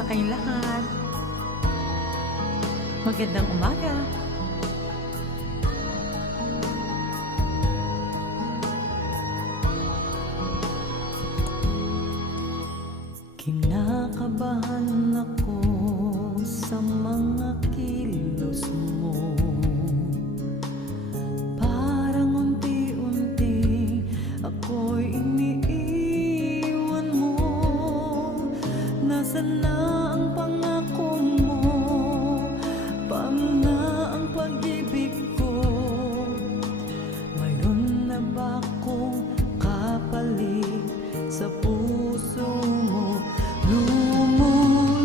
sa kayong lahat. Magandang umaga. Nasaan na ang pangako mo? Paano na ang pag-ibig ko? Mayroon na ba akong kapalit sa puso mo? Lumuluha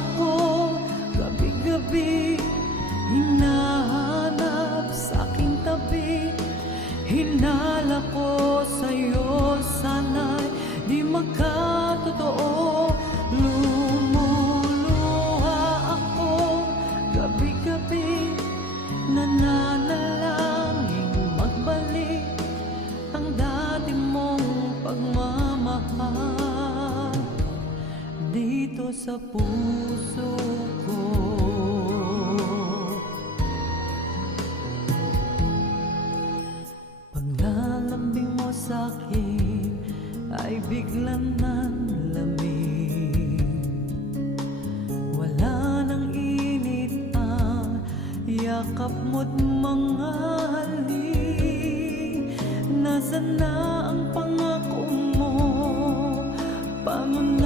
ako gabi-gabi Hinahanap sa aking tabi Hinala ko sa'yo sana'y di magkatotoo Lumuluha ako. Gabi-gabi Nananalangin magbalik Ang dati mong pagmamahal. Dito sa puso ko ay biglang nanlamig Wala nang init ang yakap mo't mga halik Nasaan na ang pangako mo? Paano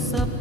Dito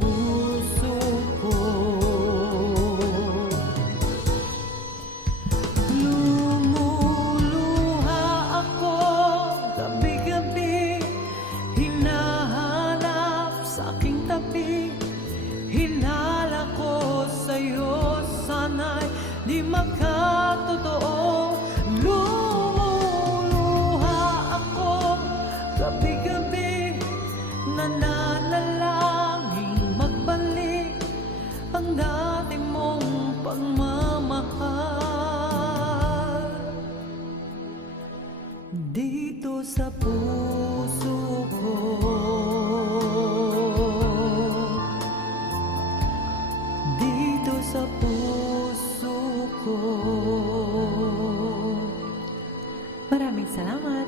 Dito sa puso ko. Dito sa puso ko. Maraming salamat